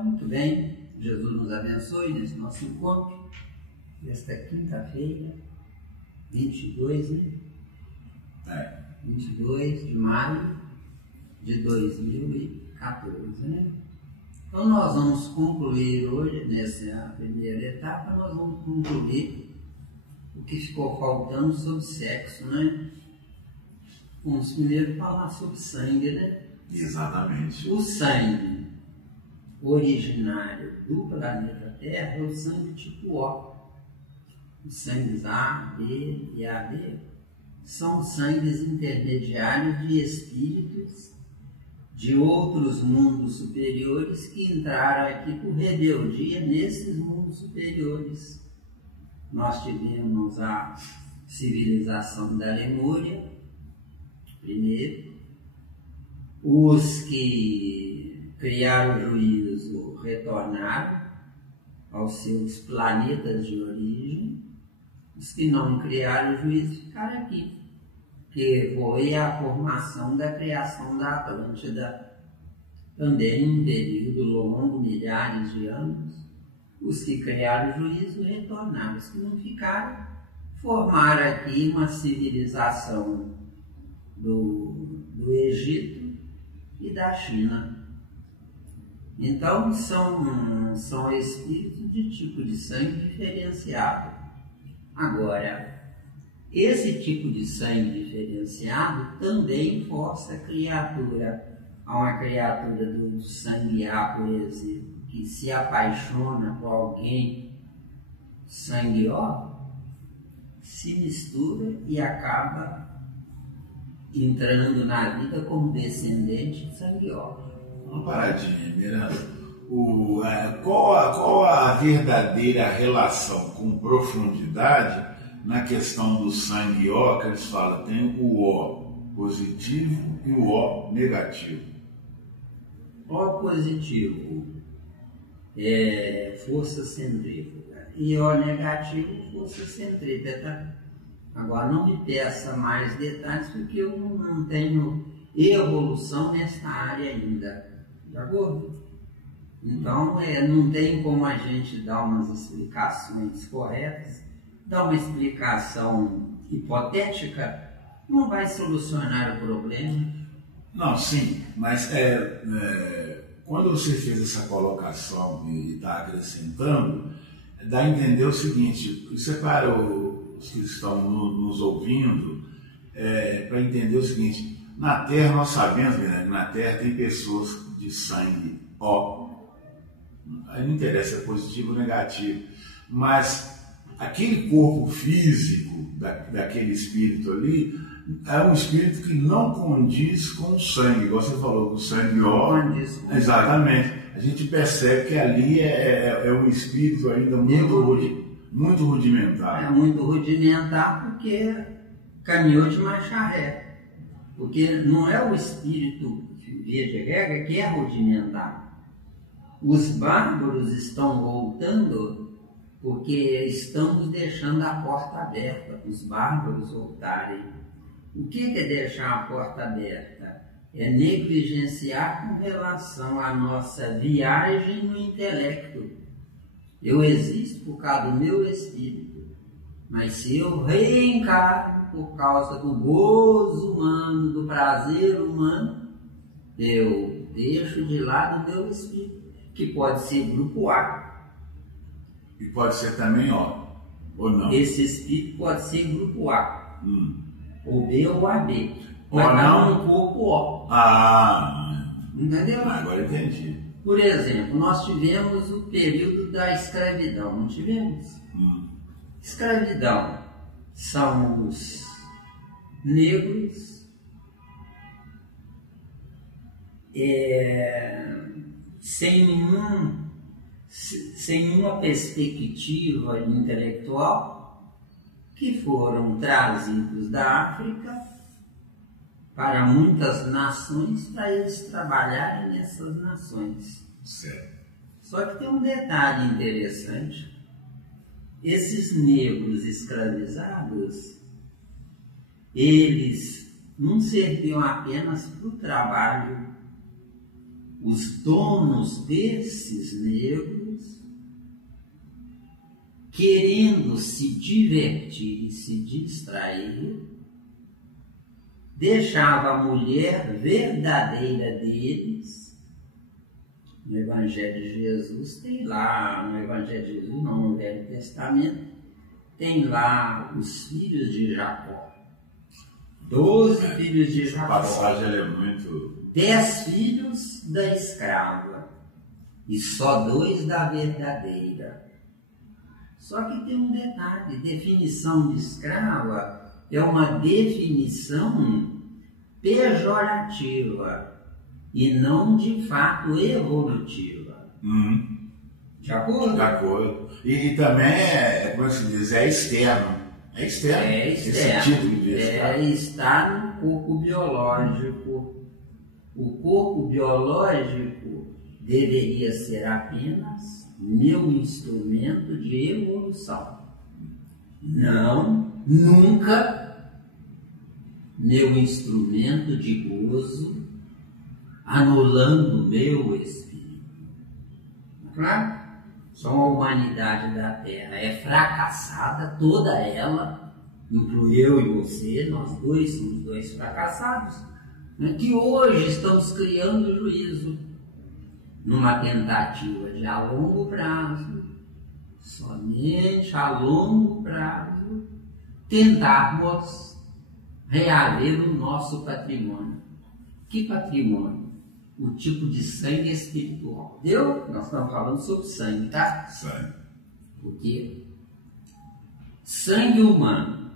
Então, muito bem, Jesus nos abençoe nesse nosso encontro, desta quinta-feira, 22, né? 22 de maio de 2014, né? Então nós vamos concluir hoje, nessa primeira etapa, nós vamos concluir o que ficou faltando sobre sexo, né? Vamos primeiro falar sobre sangue, né? Exatamente. O sangue originário do planeta Terra é o sangue tipo O. Os sangues A, B e AB são sangues intermediários de espíritos de outros mundos superiores que entraram aqui por rebeldia nesses mundos superiores. Nós tivemos a civilização da Lemúria, primeiro. Os que criaram o juízo retornaram aos seus planetas de origem. Os que não criaram o juízo ficaram aqui, que foi a formação da criação da Atlântida, também em um período longo, milhares de anos. Os que criaram o juízo retornaram, os que não ficaram formaram aqui uma civilização do Egito e da China. Então são espíritos de tipo de sangue diferenciado. Agora, esse tipo de sangue diferenciado também força uma criatura do sangue A, por exemplo, que se apaixona por alguém sangue O, se mistura e acaba entrando na vida como descendente de sangue O. Uma paradinha, Miranda. Qual a verdadeira relação com profundidade na questão do sangue O, que eles falam, tem o O positivo e o O negativo? O positivo é força centrífuga e O negativo força centrípeta. Agora não me peça mais detalhes porque eu não tenho evolução nessa área ainda, de acordo? Então não tem como a gente dar umas explicações corretas. Dar uma explicação hipotética não vai solucionar o problema. Não, sim, mas quando você fez essa colocação e está acrescentando, dá a entender o seguinte, você para os que estão nos ouvindo, para entender o seguinte, na Terra nós sabemos, né, que na Terra tem pessoas de sangue O, aí não interessa se é positivo ou negativo, mas aquele corpo físico daquele espírito ali é um espírito que não condiz com o sangue, igual você falou, com o sangue O. Exatamente. A gente percebe que ali é um espírito ainda muito rudimentar. É muito rudimentar porque caminhou de marcha ré. Porque não é o espírito, via de regra, que é rudimentar. Os bárbaros estão voltando porque estamos deixando a porta aberta para os bárbaros voltarem. O que é deixar a porta aberta? É negligenciar com relação à nossa viagem no intelecto. Eu existo por causa do meu espírito, mas se eu reencarno por causa do gozo humano, do prazer humano, eu deixo de lado o meu espírito, que pode ser grupo A. E pode ser também O, ou não? Esse espírito pode ser grupo A, ou B ou AB. Ou Vai dar não? um corpo O. Entendeu? Agora entendi. Por exemplo, nós tivemos o período da escravidão, não tivemos? Escravidão são os negros sem nenhuma perspectiva intelectual, que foram trazidos da África para muitas nações, para eles trabalharem nessas nações. Certo. Só que tem um detalhe interessante. Esses negros escravizados, eles não serviam apenas para o trabalho os donos desses negros, querendo se divertir e se distrair, deixava a mulher verdadeira deles. No Evangelho de Jesus tem lá, no Evangelho de Jesus não, no Velho Testamento, tem lá os filhos de Jacó. 12 filhos de Jacó. A passagem é muito... 10 filhos da escrava e só 2 da verdadeira. Só que tem um detalhe, definição de escrava é uma definição pejorativa e não de fato evolutiva. De acordo? De acordo. E também como se diz, é externo. É externo. É externo. Esse título de escravo. Está no corpo biológico. O corpo biológico deveria ser apenas meu instrumento de evolução. Não, nunca meu instrumento de gozo, anulando meu espírito. Claro? Só a humanidade da Terra é fracassada, toda ela, inclui eu e você, nós dois somos 2 fracassados, né, que hoje estamos criando juízo numa tentativa de a longo prazo, somente a longo prazo, tentarmos reaver o nosso patrimônio. Que patrimônio? O tipo de sangue espiritual. Deu? Nós estamos falando sobre sangue, tá? Sangue. Porque sangue humano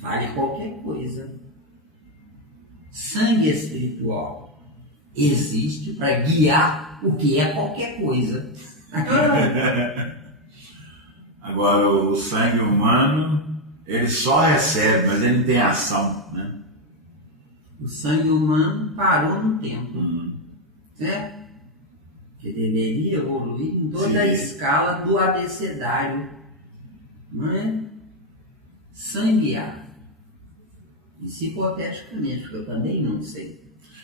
vale qualquer coisa. Sangue espiritual existe para guiar o que é qualquer coisa. Agora, o sangue humano, ele só recebe, mas ele não tem ação, né? O sangue humano parou no tempo, certo? Que deveria evoluir em toda a escala do abecedário, não é? Sanguear. Isso hipoteticamente, porque eu também não sei.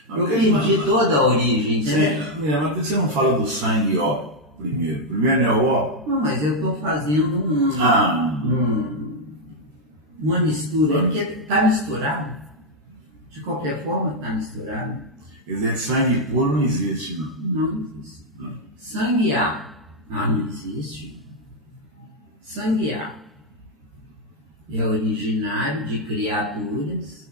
Eu perdi toda a origem, né? Mas por que você não fala do sangue ó primeiro? Primeiro é o ó? Não, mas eu estou fazendo uma mistura, porque está misturado. De qualquer forma, está misturado. Quer dizer, sangue puro não existe, não? Não existe. Sanguear. Não existe. Sanguear é originário de criaturas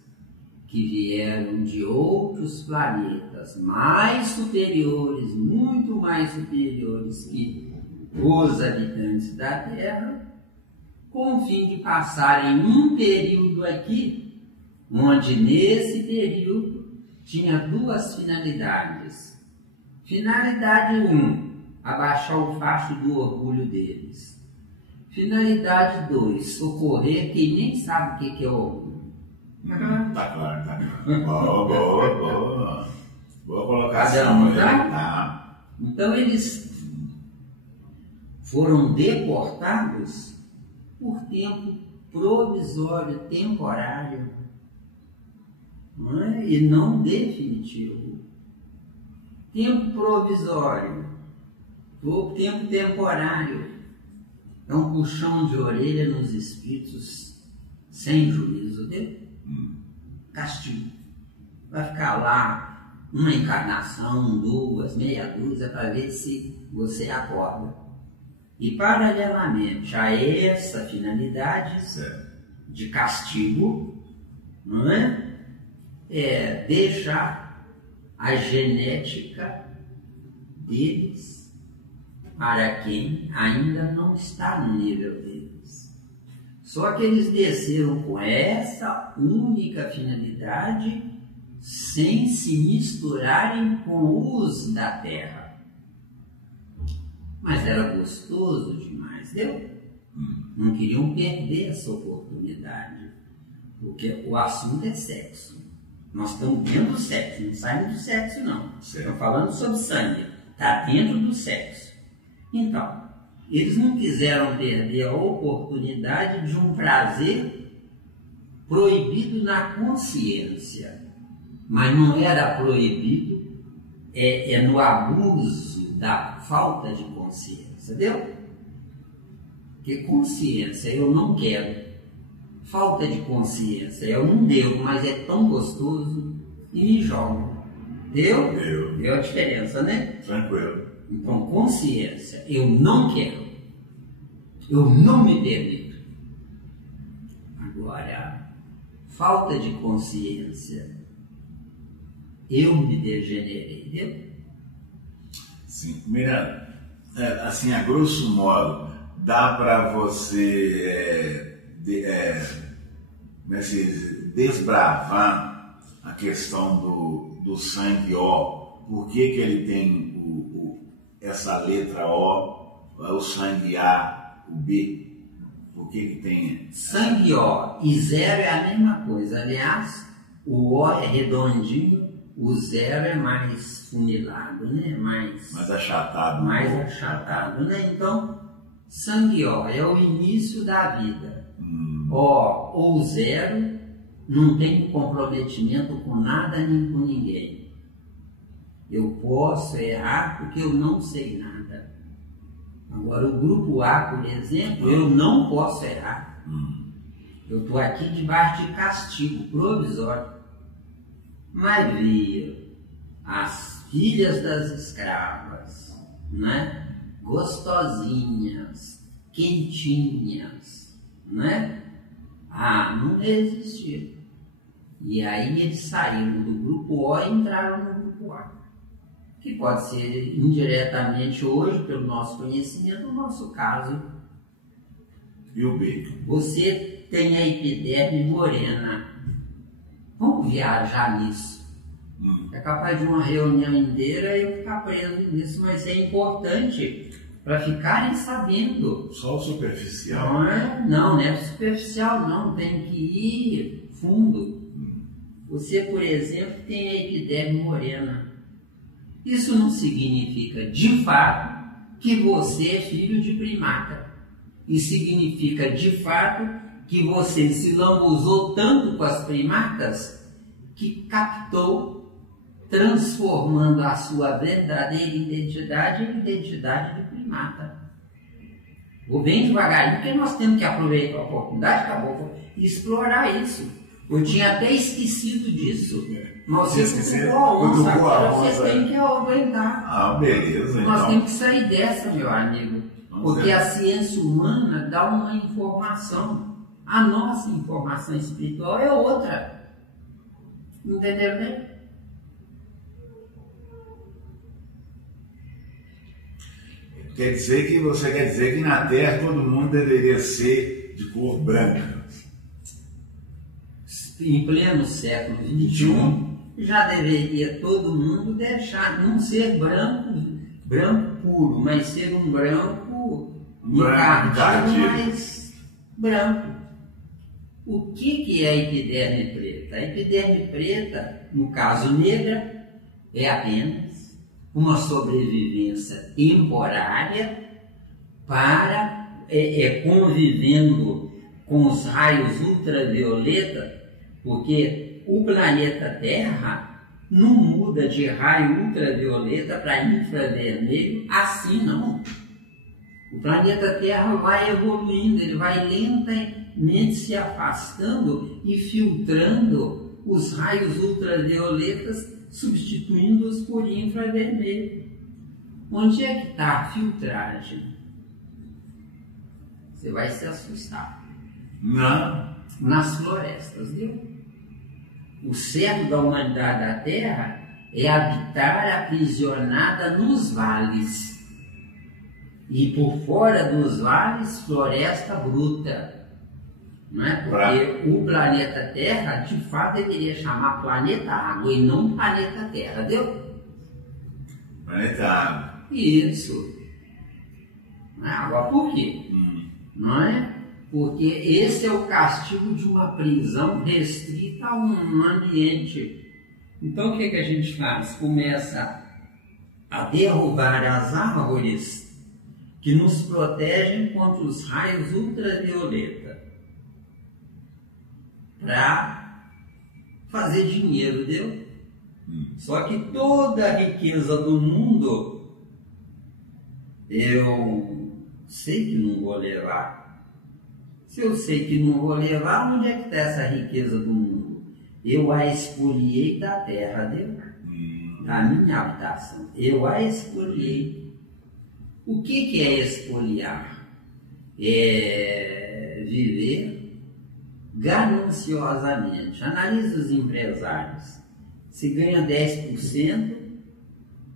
que vieram de outros planetas mais superiores, muito mais superiores que os habitantes da Terra, com o fim de passarem um período aqui, onde nesse período tinha 2 finalidades. Finalidade 1, abaixar o facho do orgulho deles. Finalidade 2, socorrer quem nem sabe o que é orgulho. Tá claro. Boa colocação. Tá? Então eles foram deportados por tempo provisório, temporário, não é? E não definitivo. Tempo provisório, ou tempo temporário, é um puxão de orelha nos espíritos sem juízo, viu? Castigo. Vai ficar lá uma encarnação, 2, meia dúzia, para ver se você acorda. E paralelamente a essa finalidade de castigo, não é? É deixar a genética deles para quem ainda não está no nível deles. Só que eles desceram com essa única finalidade, sem se misturarem com os da Terra. Mas era gostoso demais, deu? Não queriam perder essa oportunidade, porque o assunto é sexo. Nós estamos dentro do sexo, não saímos do sexo não. Estamos falando sobre sangue, está dentro do sexo. Então, eles não quiseram perder a oportunidade de um prazer proibido na consciência, mas não era proibido é no abuso da falta de consciência, entendeu? Porque consciência eu não quero, falta de consciência eu não devo, mas é tão gostoso e me jogo. Deu a diferença, né? Tranquilo. Então, consciência eu não quero, eu não me permito. Agora, falta de consciência, eu me degenerei, entendeu? Sim. Miranda, assim, a grosso modo, dá para você desbravar a questão do sangue O, por que ele tem essa letra O, o sangue A, o B, por que tem? Sangue O e zero é a mesma coisa, aliás, o O é redondinho, o zero é mais funilado, né? Mais achatado. Mais achatado, né? Então, sangue O é o início da vida. O ou zero não tem comprometimento com nada nem com ninguém. Eu posso errar porque eu não sei nada. Agora, o grupo A, por exemplo, eu não posso errar. Eu estou aqui debaixo de castigo provisório. Mas veio as filhas das escravas, né? Gostosinhas, quentinhas, né? Não resistiram. E aí eles saíram do grupo O e entraram no grupo A. Que pode ser indiretamente hoje, pelo nosso conhecimento, o nosso caso. E o B? Você tem a epiderme morena. Vamos viajar nisso. É capaz de uma reunião inteira eu ficar preso nisso, mas é importante para ficarem sabendo. Só o superficial? Não é superficial, não. Tem que ir fundo. Você, por exemplo, tem a epiderme morena. Isso não significa, de fato, que você é filho de primata. Isso significa, de fato, que você se lambuzou tanto com as primatas que captou, transformando a sua verdadeira identidade em identidade de primata. Vou bem devagarinho, porque nós temos que aproveitar a oportunidade, acabou, e explorar isso. Eu tinha até esquecido disso. Nós temos que agora você tem que aguentar. Beleza. Nós então temos que sair dessa, meu amigo. Porque a ciência humana dá uma informação. A nossa informação espiritual é outra. Entenderam bem? Você quer dizer que na Terra todo mundo deveria ser de cor branca? Em pleno século XXI, já deveria todo mundo deixar, não ser branco puro, mas ser um branco encardido, mas branco. O que é a epiderme preta? A epiderme preta, no caso negra, é apenas uma sobrevivência temporária para convivendo com os raios ultravioleta, porque o planeta Terra não muda de raio ultravioleta para infravermelho assim, não. O planeta Terra vai evoluindo, ele vai lentamente se afastando e filtrando os raios ultravioletas, substituindo-os por infravermelho. Onde é que está a filtragem? Você vai se assustar. Não. Nas florestas, viu? O certo da humanidade da Terra é habitar aprisionada nos vales. E por fora dos vales, floresta bruta. Não é? Porque o planeta Terra, de fato, deveria chamar planeta Água e não planeta Terra, deu? Planeta Água. Isso. Água por quê? Não é? Porque esse é o castigo de uma prisão restrita a um ambiente. Então o que a gente faz? Começa a derrubar as árvores que nos protegem contra os raios ultravioleta para fazer dinheiro, deu? Só que toda a riqueza do mundo eu sei que não vou levar. Se eu sei que não vou levar, onde é que está essa riqueza do mundo? Eu a expoliei da terra, da minha habitação. Eu a expoliei. O que é expoliar? É viver gananciosamente. Analise os empresários. Se ganha 10%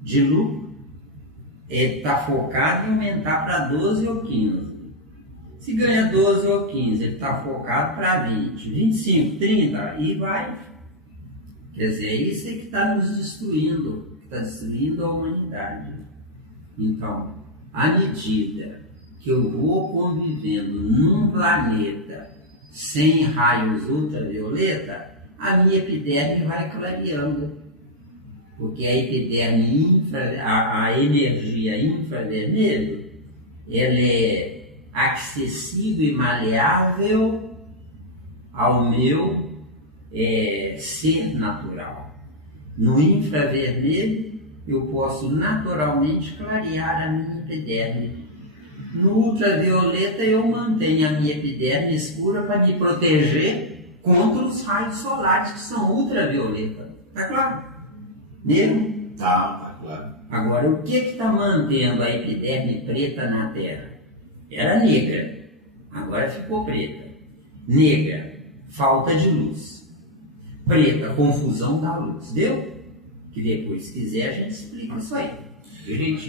de lucro, ele está focado em aumentar para 12 ou 15. Se ganha 12 ou 15, ele está focado para 20, 25, 30 e vai. Quer dizer, é isso que está nos destruindo, que está destruindo a humanidade. Então, à medida que eu vou convivendo num planeta sem raios ultravioleta, a minha epiderme vai clareando. Porque a epiderme, a energia infravermelho, ela é acessível e maleável ao meu ser natural. No infravermelho, eu posso naturalmente clarear a minha epiderme. No ultravioleta, eu mantenho a minha epiderme escura para me proteger contra os raios solares que são ultravioleta. Tá claro? Mesmo? Tá claro. Agora, o que está mantendo a epiderme preta na Terra? Era negra, agora ficou preta. Negra, falta de luz. Preta, confusão da luz. Deu? Que depois, se quiser, a gente explica isso aí.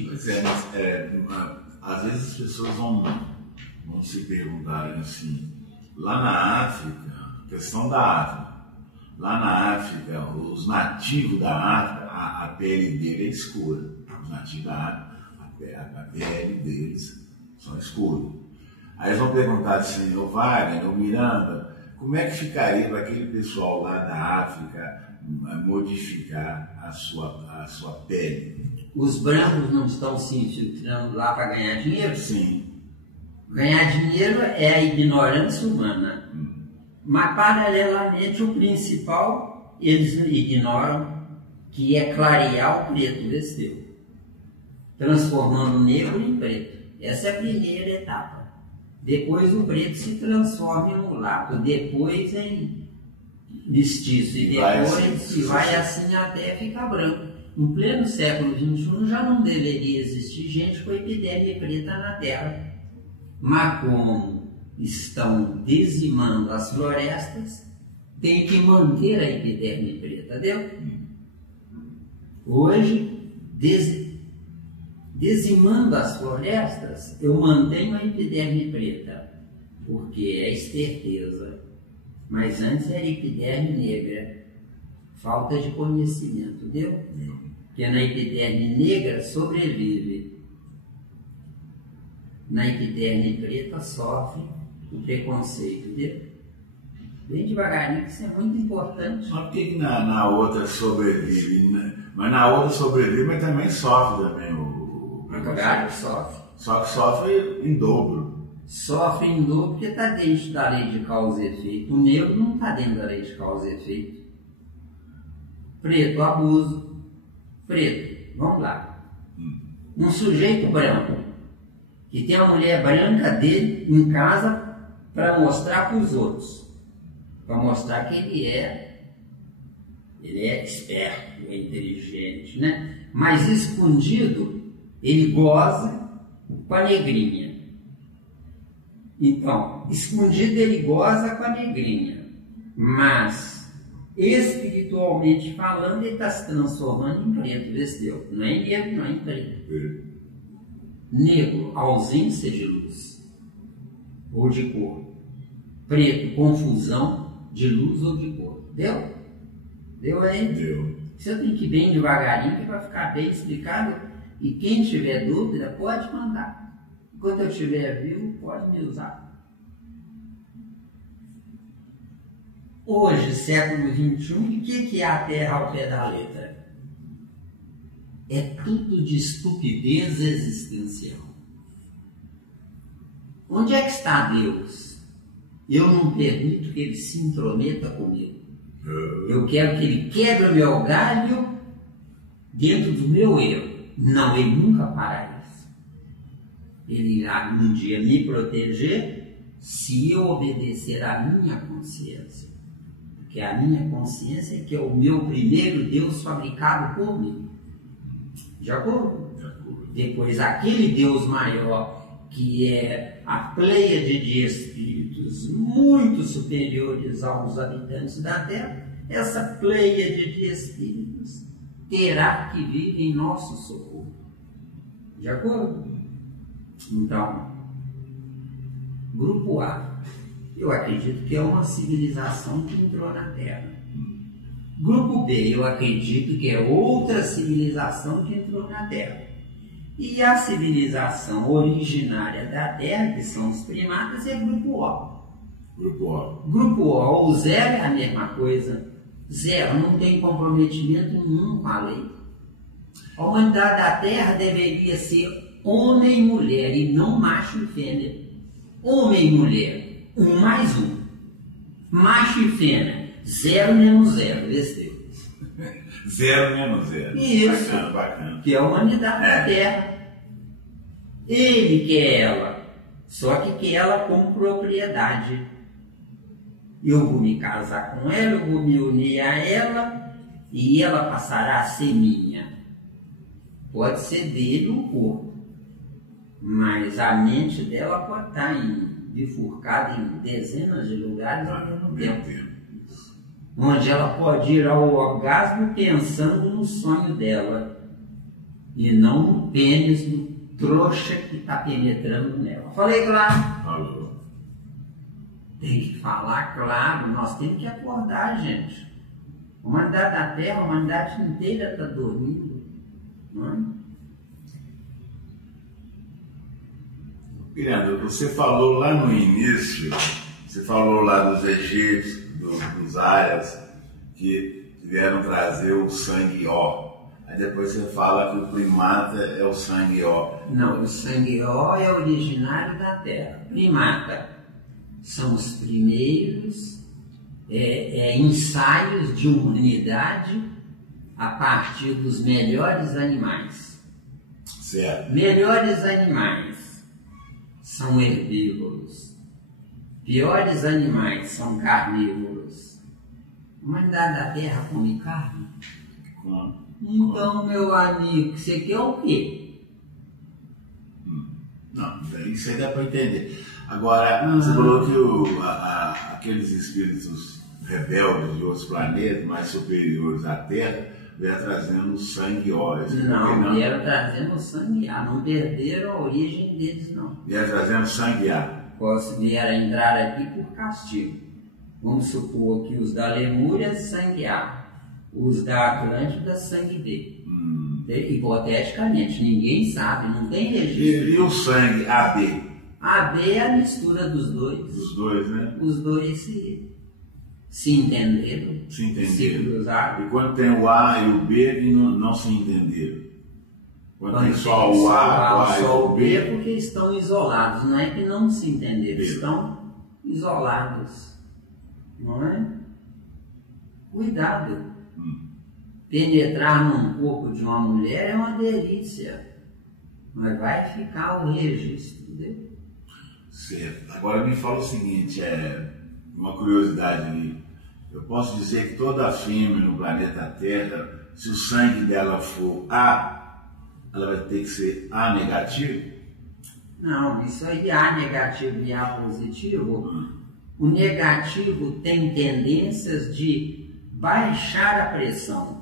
Pois é, mas às vezes as pessoas vão se perguntarem assim, lá na África, questão da África, lá na África, os nativos da África, a pele dele é escura. Os nativos da África, a pele deles são escuros. Aí eles vão perguntar assim, ô Wagner, ô Miranda, como é que ficaria para aquele pessoal lá da África modificar a sua pele? Os brancos não estão se infiltrando lá para ganhar dinheiro? Sim. Ganhar dinheiro é a ignorância humana. Mas, paralelamente, o principal, eles ignoram, que é clarear o preto vesteu, transformando o negro em preto. Essa é a primeira etapa. Depois o preto se transforma em mulato, depois em mestiço, e depois vai assim até ficar branco. Em pleno século XXI já não deveria existir gente com epiderme preta na Terra. Mas como estão dizimando as florestas, tem que manter a epiderme preta, deu? Hoje, dizimando as florestas, eu mantenho a epiderme preta, porque é esperteza. Mas antes era epiderme negra, falta de conhecimento, deu? Porque na epiderme negra sobrevive. Na epiderme preta sofre o preconceito, deu? Bem devagarinho, que isso é muito importante. Mas por que na outra sobrevive? Mas na outra sobrevive, mas também sofre também o preconceito. Sofre. Só que sofre em dobro. Sofre em dobro porque está dentro da lei de causa e efeito. O negro não está dentro da lei de causa e efeito. Preto, abuso. Preto, vamos lá. Um sujeito branco que tem a mulher branca dele em casa para mostrar para os outros. Para mostrar que ele é esperto, é inteligente, né? Mas escondido, ele goza com a negrinha. Então, escondido ele goza com a negrinha, mas espiritualmente falando, ele está se transformando em preto, vesteu. Não é em negro, não é em preto. Negro, ausência de luz ou de cor. Preto, confusão de luz ou de cor. Deu? Deu aí? Deu. Você tem que ir bem devagarinho, que vai ficar bem explicado. E quem tiver dúvida, pode mandar. Enquanto eu estiver vivo, pode me usar. Hoje, século XXI, o que é a Terra ao pé da letra? É tudo de estupidez existencial. Onde é que está Deus? Eu não permito que ele se intrometa comigo. Eu quero que ele quebre o meu galho dentro do meu eu. Não, ele nunca fará isso. Ele irá um dia me proteger se eu obedecer à minha consciência. Porque a minha consciência é que é o meu primeiro Deus fabricado por mim. De acordo? Depois, aquele Deus maior, que é a pleiade de espíritos muito superiores aos habitantes da Terra, essa pleiade de espíritos terá que vir em nosso socorro. De acordo? Então, grupo A, eu acredito que é uma civilização que entrou na Terra. Grupo B, eu acredito que é outra civilização que entrou na Terra. E a civilização originária da Terra, que são os primatas, é grupo O. Grupo O. Grupo O, o zero é a mesma coisa. Zero, não tem comprometimento nenhum com a lei. A humanidade da Terra deveria ser homem e mulher, e não macho e fêmea. Homem e mulher, 1 mais 1. Macho e fêmea, 0 menos 0, besteira. 0 menos 0. Isso, bacana, bacana. Que é a humanidade da Terra. Ele quer ela, só que quer ela com propriedade. Eu vou me casar com ela, eu vou me unir a ela, e ela passará a ser minha. Pode ser dele o corpo, mas a mente dela pode estar bifurcada em dezenas de lugares ao mesmo tempo. Onde ela pode ir ao orgasmo pensando no sonho dela e não no pênis do trouxa que está penetrando nela. Falei claro? Falou. Tem que falar claro, nós temos que acordar, gente. A humanidade da Terra, a humanidade inteira está dormindo. Não é? Miranda, você falou lá no início, você falou lá dos egípcios, dos aias, que vieram trazer o sangue ó. Aí depois você fala que o primata é o sangue ó. Não, o sangue ó é originário da Terra. Primata são os primeiros ensaios de humanidade a partir dos melhores animais. Certo. Melhores animais são herbívoros. Piores animais são carnívoros. A humanidade da Terra come carne? Então, meu amigo, você quer o quê? Não, isso aí dá para entender. Agora, você falou que aqueles espíritos rebeldes de outros planetas, mais superiores à Terra, vieram trazendo sangue ó. Não, vieram trazendo sangue A. Não perderam a origem deles, não. Vieram trazendo sangue A. Vieram entrar aqui por castigo. Vamos supor que os da Lemúria, sangue A. Os da Atlântida, sangue B. Hipoteticamente, ninguém sabe, não tem registro. E o sangue AB? AB é a mistura dos dois. Dos dois, né? Os dois se entenderam. Se cruzaram. E quando tem o A e o B, não se entenderam. Quando tem só o A e o B, é porque estão isolados. Não é que não se entenderam, estão isolados. Não é? Cuidado. Penetrar num corpo de uma mulher é uma delícia, mas vai ficar o registro dele. Certo. Agora me fala o seguinte, uma curiosidade ali. Eu posso dizer que toda fêmea no planeta Terra, se o sangue dela for A, ela vai ter que ser A negativo? Não, isso aí A negativo e A positivo. O negativo tem tendências de baixar a pressão.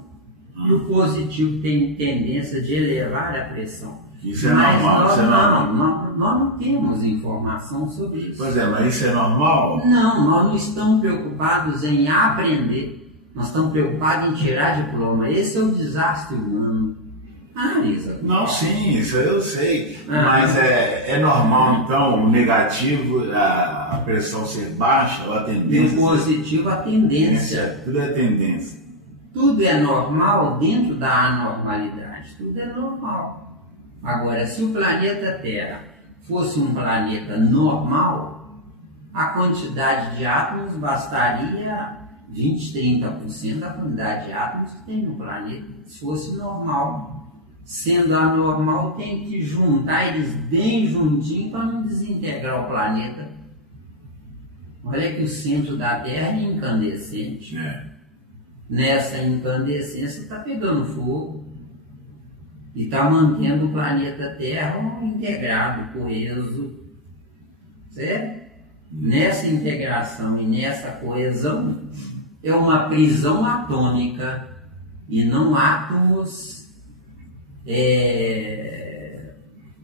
E o positivo tem tendência de elevar a pressão. Isso é normal? Nós não temos informação sobre isso. Pois é, mas isso é normal? Não, nós não estamos preocupados em aprender. Nós estamos preocupados em tirar diploma. Esse é o desastre humano. Marisa. Não, sim, isso eu sei. Mas é normal, então, o negativo, a pressão ser baixa, ou a tendência... E o positivo, a tendência. Tudo é tendência. Tudo é normal dentro da anormalidade. Tudo é normal. Agora, se o planeta Terra fosse um planeta normal, a quantidade de átomos bastaria 20, 30% da quantidade de átomos que tem no planeta. Se fosse normal, sendo anormal, tem que juntar eles bem juntinho para não desintegrar o planeta. Olha que o centro da Terra é incandescente. Nessa incandescência está pegando fogo e está mantendo o planeta Terra integrado, coeso, certo? Nessa integração e nessa coesão é uma prisão atômica e não átomos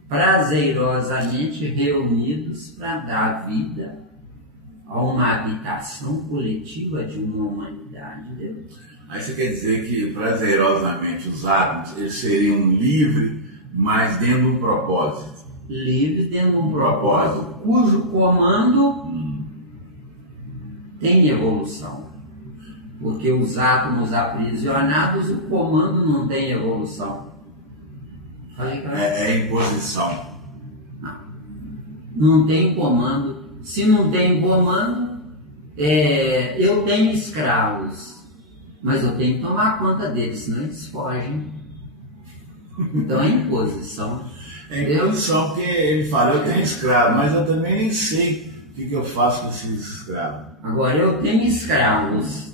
prazerosamente reunidos para dar vida a uma habitação coletiva de uma humanidade. Deus. Aí você quer dizer que prazerosamente os átomos eles seriam livres, mas dentro de um propósito. Livres dentro de um propósito cujo comando tem evolução. Porque os átomos aprisionados, o comando não tem evolução. Falei claro? É imposição. Não tem comando. Se não tem comando, eu tenho escravos, mas eu tenho que tomar conta deles, senão eles fogem. Então é imposição. É imposição, porque ele fala, eu tenho escravo, mas eu também nem sei o que eu faço com esses escravos. Agora, eu tenho escravos,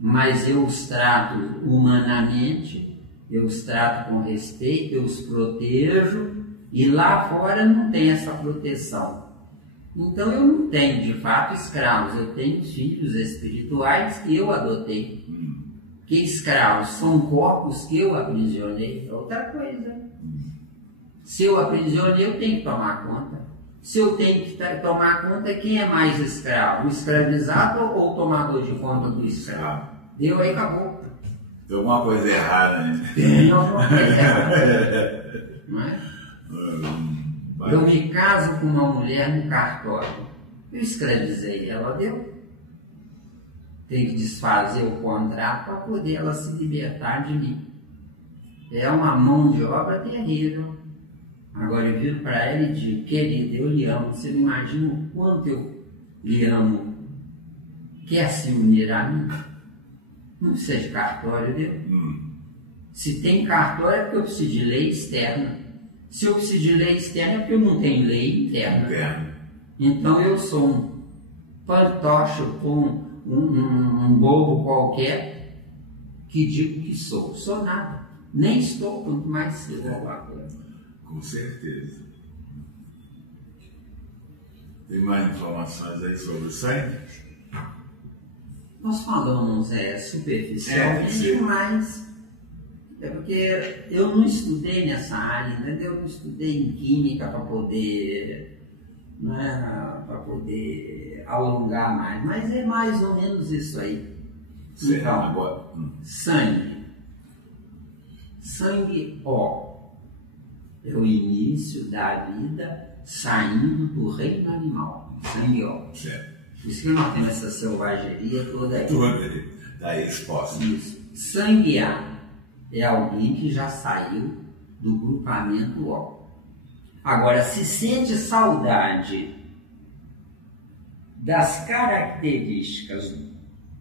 mas eu os trato humanamente, eu os trato com respeito, eu os protejo, e lá fora não tem essa proteção. Então eu não tenho de fato escravos, eu tenho filhos espirituais que eu adotei. Que escravos são corpos que eu aprisionei, é outra coisa. Se eu aprisionei, eu tenho que tomar conta. Se eu tenho que tomar conta, quem é mais escravo? O escravizado ou o tomador de conta do escravo? Deu aí, acabou. Tem alguma coisa errada, né? Tem alguma coisa errada. Não é? Eu me caso com uma mulher no cartório. Eu escravizei ela, deu. Tem que desfazer o contrato para poder ela se libertar de mim. É uma mão de obra terrível. Agora eu viro para ela e digo, querida, eu lhe amo. Você não imagina o quanto eu lhe amo. Quer se unir a mim? Não precisa de cartório, deu. Se tem cartório é porque eu preciso de lei externa. Se eu preciso de lei externa é porque eu não tenho lei interna. Então eu sou um fantoche com um bobo qualquer que digo que sou. Sou nada. Nem estou, quanto mais sou alguma coisa. Com certeza. Tem mais informações aí sobre o sangue? Nós falamos superficialmente, mas é porque eu não estudei nessa área, entendeu? Eu não estudei em química para poder, alongar mais, mas é mais ou menos isso aí. Então, agora. Sangue. Sangue, é o início da vida saindo do reino animal. Sangue, Certo. Por isso que nós temos essa selvageria toda aí. Está aí exposta. Isso. Sangue A é alguém que já saiu do grupamento O. Agora, se sente saudade das características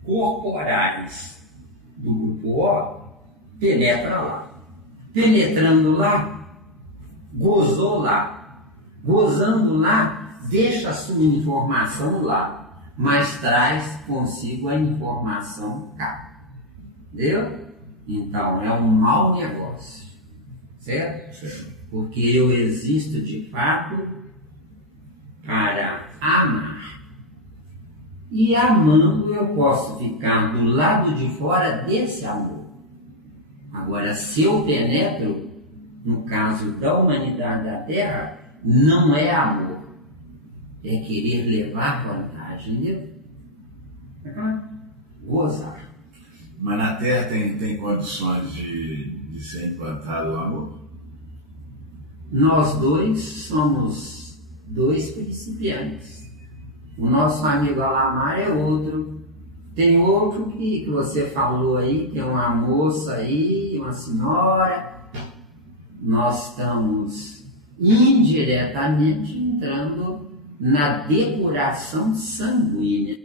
corporais do grupo O, penetra lá. Penetrando lá, gozou lá. Gozando lá, deixa a sua informação lá, mas traz consigo a informação cá. Entendeu? Então, é um mau negócio. Certo? Porque eu existo de fato para amar. E amando eu posso ficar do lado de fora desse amor. Agora, se eu penetro, no caso da humanidade da Terra, não é amor. É querer levar vantagem, entendeu? Gozar. Mas na Terra tem condições de ser implantado o amor? Nós dois somos dois principiantes. O nosso amigo Alamar é outro. Tem outro que você falou aí, tem uma moça aí, uma senhora. Nós estamos indiretamente entrando na depuração sanguínea.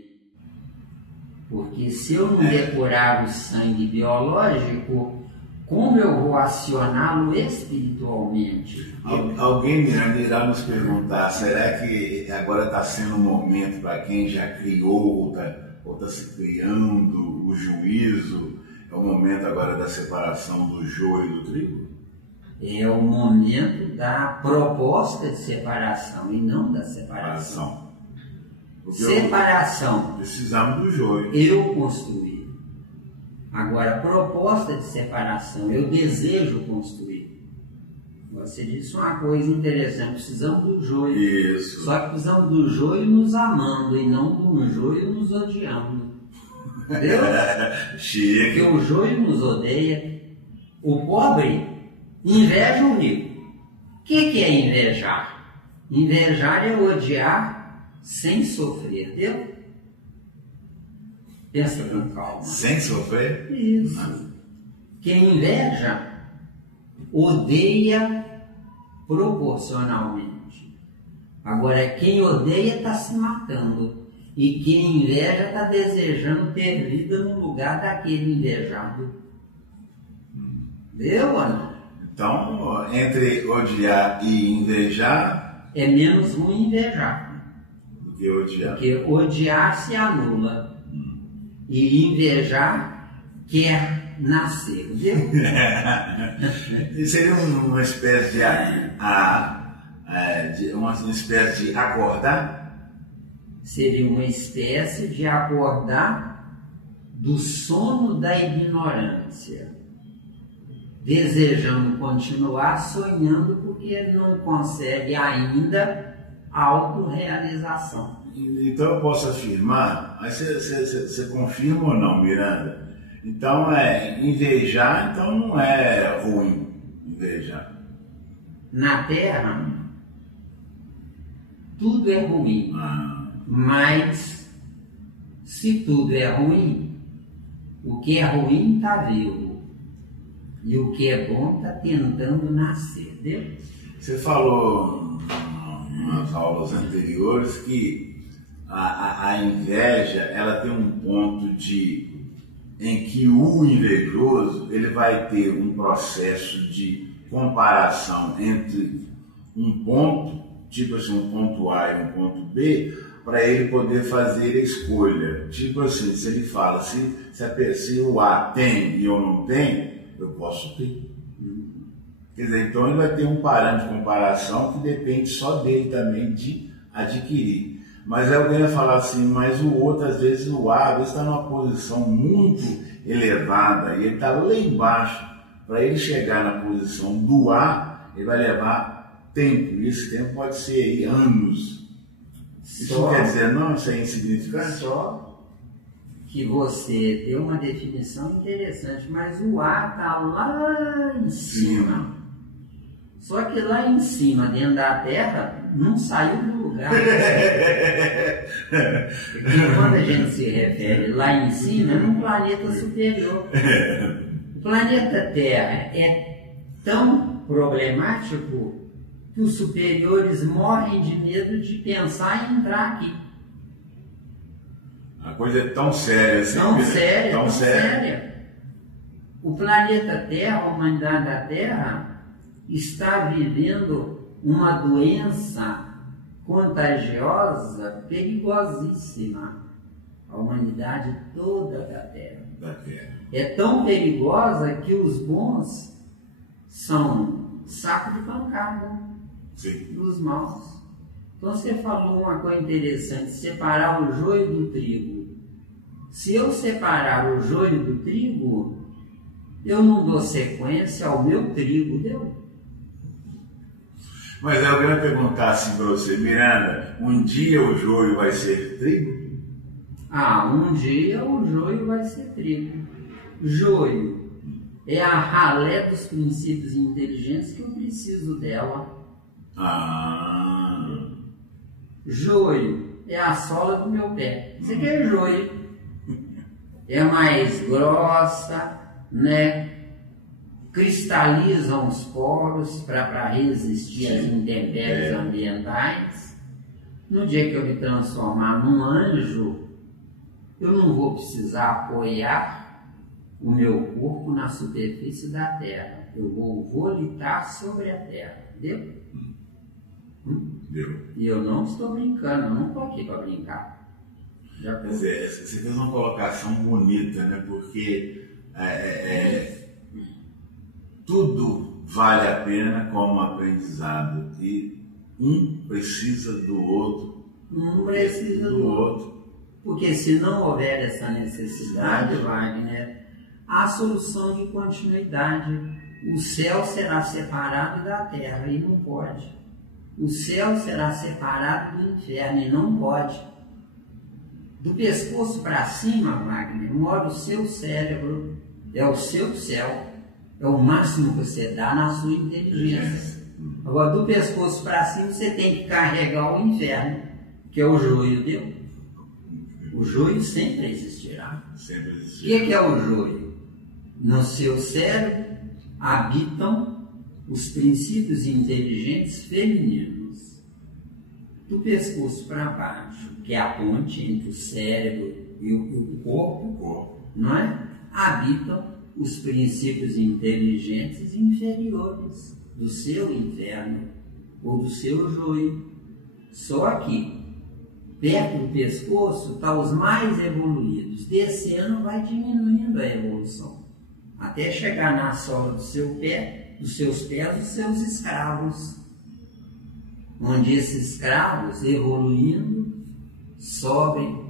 Porque se eu não depurar o sangue biológico, como eu vou acioná-lo espiritualmente? Alguém irá nos perguntar, será que agora está sendo um momento para quem já criou ou está se criando o juízo? É o momento agora da separação do joio do trigo? É o momento da proposta de separação e não da separação. Separação. Precisamos do joio. Eu construí. Agora, proposta de separação, eu desejo construir. Você disse uma coisa interessante, precisamos do joio. Isso. Só que precisamos do joio nos amando e não do joio nos odiando. Entendeu? Chique. Porque o joio nos odeia. O pobre inveja o rico. O que é invejar? Invejar é odiar sem sofrer, entendeu? Pensa com calma. Sem sofrer? Isso. Quem inveja odeia proporcionalmente. Agora, quem odeia está se matando. E quem inveja está desejando ter vida no lugar daquele invejado. Entendeu, Ana? Então, entre odiar e invejar... É menos ruim invejar. Do que odiar. Porque odiar se anula. E invejar quer nascer. Entendeu? Seria uma espécie uma espécie de acordar? Seria uma espécie de acordar do sono da ignorância, desejando continuar sonhando porque não consegue ainda a autorrealização. Então eu posso afirmar, mas você confirma ou não, Miranda? Então invejar, então não é ruim invejar. Na Terra, tudo é ruim. Mas, se tudo é ruim, o que é ruim está vivo. E o que é bom está tentando nascer, entendeu? Você falou nas aulas anteriores que a inveja, ela tem um ponto em que o invejoso ele vai ter um processo de comparação entre um ponto, tipo assim, um ponto A e um ponto B, para ele poder fazer a escolha. Tipo assim, se ele fala, se o A tem e eu não tenho, eu posso ter. Quer dizer, então ele vai ter um parâmetro de comparação que depende só dele também de adquirir. Mas alguém vai falar assim, mas o outro, às vezes o A, às vezes está numa posição muito elevada e ele está lá embaixo. Para ele chegar na posição do A, ele vai levar tempo. E esse tempo pode ser aí, anos. Isso não quer dizer, não, isso é insignificante? Só que você deu uma definição interessante, mas o A está lá em cima. Só que lá em cima, dentro da Terra, não saiu do lugar. Porque quando a gente se refere lá em cima, é num planeta superior. O planeta Terra é tão problemático que os superiores morrem de medo de pensar em entrar aqui. A coisa é tão séria assim. Tão séria. O planeta Terra, a humanidade da Terra, está vivendo uma doença contagiosa, perigosíssima. A humanidade toda da Terra. É tão perigosa que os bons são saco de pancada. Sim. Dos maus. Então você falou uma coisa interessante, separar o joio do trigo. Se eu separar o joio do trigo, eu não dou sequência ao meu trigo, deu? Mas alguém vai perguntar assim para você, Miranda, um dia o joio vai ser trigo? Um dia o joio vai ser trigo. Joio é a ralé dos princípios inteligentes que eu preciso dela. Joio é a sola do meu pé. Isso aqui é joio. É mais grossa, né? Cristalizam os poros para resistir às intempéries ambientais. No dia que eu me transformar num anjo, eu não vou precisar apoiar o meu corpo na superfície da Terra. Eu vou volitar sobre a Terra. Entendeu? Deu. E eu não estou brincando, eu não estou aqui para brincar. Você fez uma colocação bonita, né? Porque tudo vale a pena como aprendizado e um precisa do outro. Um precisa do outro. Porque se não houver essa necessidade, Wagner, há solução de continuidade. O céu será separado da terra e não pode. O céu será separado do inferno e não pode. Do pescoço para cima, Wagner, mora o seu cérebro, é o seu céu, é o máximo que você dá na sua inteligência. Agora, do pescoço para cima, você tem que carregar o inferno, que é o joio, viu? O joio sempre existirá. Sempre existirá. O que é o joio? No seu cérebro habitam os princípios inteligentes femininos. Do pescoço para baixo, que é a ponte entre o cérebro e o corpo, não é? Habitam os princípios inteligentes inferiores do seu inferno ou do seu joio. Só que perto do pescoço estão os mais evoluídos. Descendo vai diminuindo a evolução, até chegar na sola do seu pé, dos seus pés, os seus escravos, onde esses escravos, evoluindo, sobem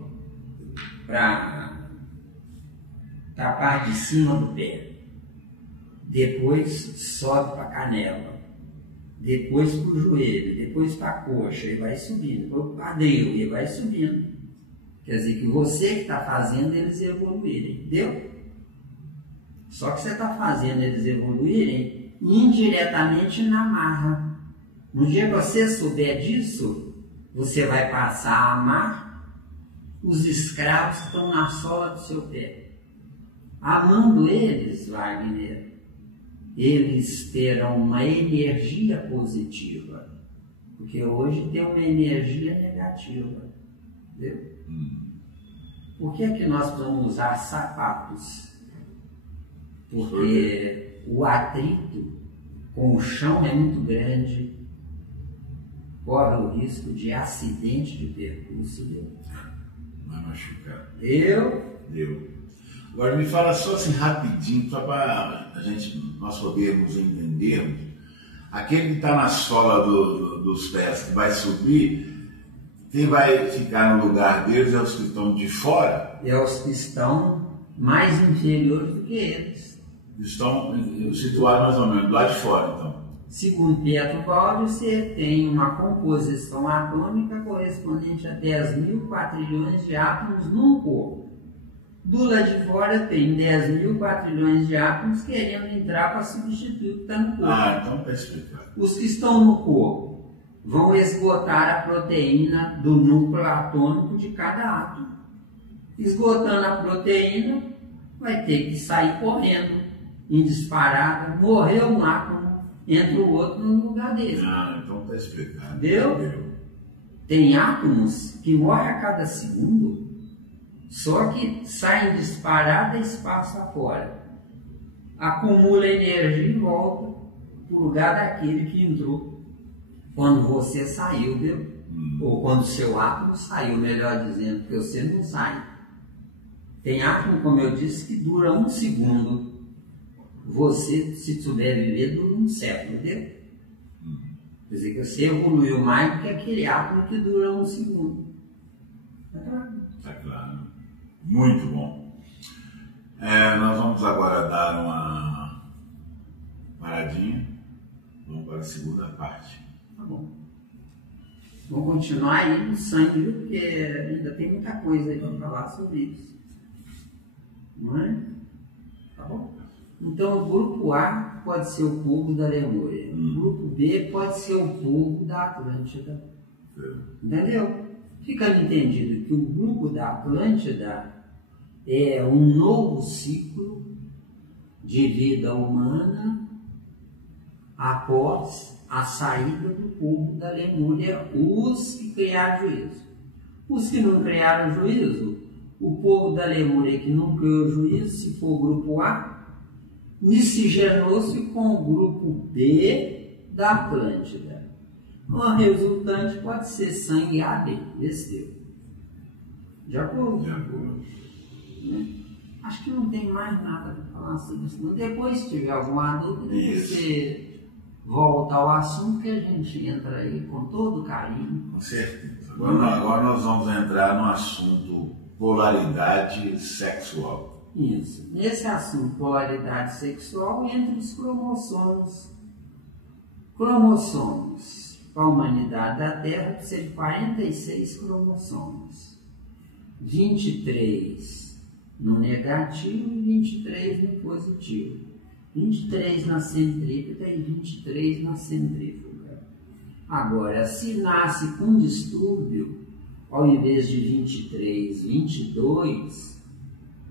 para a parte de cima do pé, depois sobe para a canela, depois para o joelho, depois para a coxa, e vai subindo, depois para o quadril, e vai subindo. Quer dizer que você que está fazendo eles evoluírem, entendeu? Só que você está fazendo eles evoluírem indiretamente na marra. No dia que você souber disso, você vai passar a amar os escravos que estão na sola do seu pé. Amando eles, Wagner, eles terão uma energia positiva. Porque hoje tem uma energia negativa. Entendeu? Por que é que nós precisamos usar sapatos? Porque o atrito com o chão é muito grande, corre o risco de acidente de percurso. Vai machucar. Deu. Agora me fala só assim rapidinho, só para nós podermos entendermos. Aquele que está na sola dos pés, que vai subir, quem vai ficar no lugar deles é os que estão de fora? É os que estão mais inferiores do que eles. Estão situados mais ou menos do lado de fora, então. Segundo Pietro Baldi, você tem uma composição atômica correspondente a 10.000 quatrilhões de átomos num corpo. Do lado de fora tem 10.000 quatrilhões de átomos querendo entrar para substituir o que está no corpo. Então está explicado. Os que estão no corpo vão esgotar a proteína do núcleo atômico de cada átomo. Esgotando a proteína, vai ter que sair correndo, em disparada, morreu um átomo, entra o outro no lugar dele. Então está explicado. Deu? Tem átomos que morrem a cada segundo, só que saem disparada e espaço afora. Acumula energia e volta para o lugar daquele que entrou quando você saiu, viu? Ou quando o seu átomo saiu, melhor dizendo, porque você não sai. Tem átomo, como eu disse, que dura 1 segundo. Você, se souber viver, dura 1 século, entendeu? Quer dizer que você evoluiu mais do que aquele átomo que dura 1 segundo. Está claro. Muito bom. Nós vamos agora dar uma paradinha. Vamos para a segunda parte. Tá bom. Vamos continuar aí no sangue, porque ainda tem muita coisa aí para falar sobre isso. Não é? Tá bom? Então, o grupo A pode ser o povo da Lemúria. O grupo B pode ser o povo da Atlântida. Entendeu? Fica entendido que o grupo da Atlântida é um novo ciclo de vida humana após a saída do povo da Lemúria, os que criaram juízo. Os que não criaram juízo o povo da Lemúria que não criou juízo, se for o grupo A, miscigenou-se com o grupo B da Atlântida. Uma resultante pode ser sangue AB, desceu. De acordo? De acordo. Acho que não tem mais nada para falar sobre isso. Depois, se tiver alguma dúvida, você volta ao assunto que a gente entra aí com todo carinho. Com certeza. Agora nós vamos entrar no assunto polaridade sexual. Isso. Nesse assunto, polaridade sexual, entre os cromossomos. Cromossomos para a humanidade da Terra seriam 46 cromossomos. 23 no negativo e 23 no positivo. 23 na centrípeta e 23 na centrífuga. Agora, se nasce com distúrbio, ao invés de 23, 22,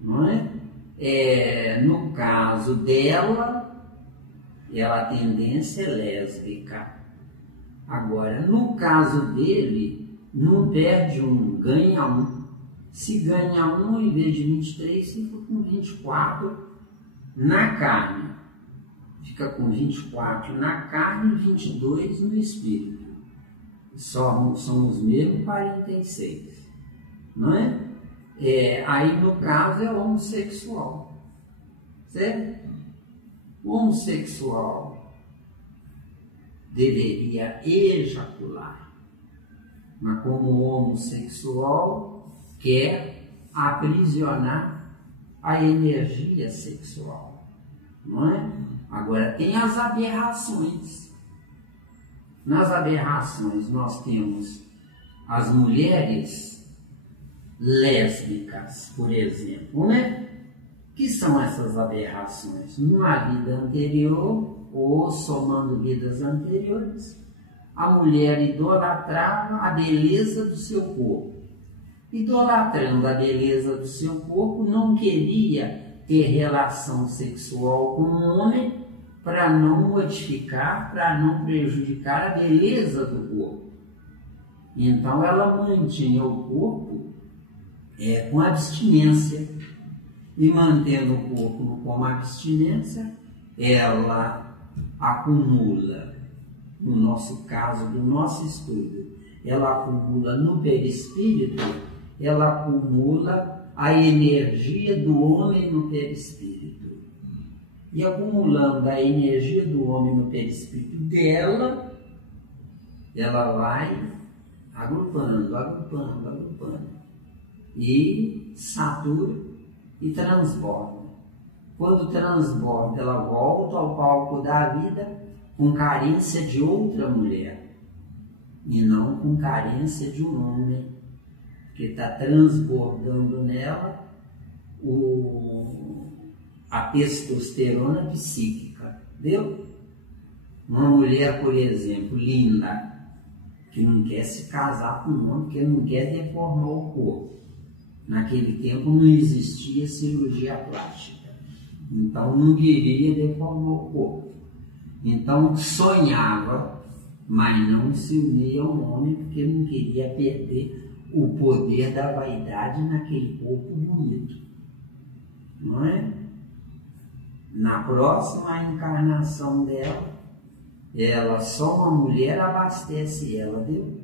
não é? No caso dela, a tendência é lésbica. Agora, no caso dele, não perde um, ganha um. Se ganha um, ao invés de 23, fica com 24 na carne. Fica com 24 na carne e 22 no espírito. São os mesmos 46. Não é? Aí, no caso, é homossexual. Certo? O homossexual deveria ejacular. Mas como o homossexual quer aprisionar a energia sexual, não é? Agora tem as aberrações. Nas aberrações nós temos as mulheres lésbicas, por exemplo, né? Que são essas aberrações? Numa vida anterior ou somando vidas anteriores, a mulher idolatrava a beleza do seu corpo. Idolatrando a beleza do seu corpo, não queria ter relação sexual com um homem para não modificar, para não prejudicar a beleza do corpo. Então ela mantinha o corpo com abstinência. E mantendo o corpo com abstinência, ela acumula, no nosso caso, do nosso estudo, ela acumula no perispírito, ela acumula a energia do homem no perispírito. E acumulando a energia do homem no perispírito dela, ela vai agrupando. E satura e transborda. Quando transborda, ela volta ao palco da vida com carência de outra mulher e não com carência de um homem, que está transbordando nela a testosterona psíquica. Entendeu? Uma mulher, por exemplo, linda, que não quer se casar com um homem porque não quer deformar o corpo. Naquele tempo não existia cirurgia plástica, então não queria deformar o corpo. Então sonhava, mas não se unia a um homem porque não queria perder o poder da vaidade naquele corpo bonito. Não é? Na próxima encarnação dela, ela só uma mulher abastece ela, viu?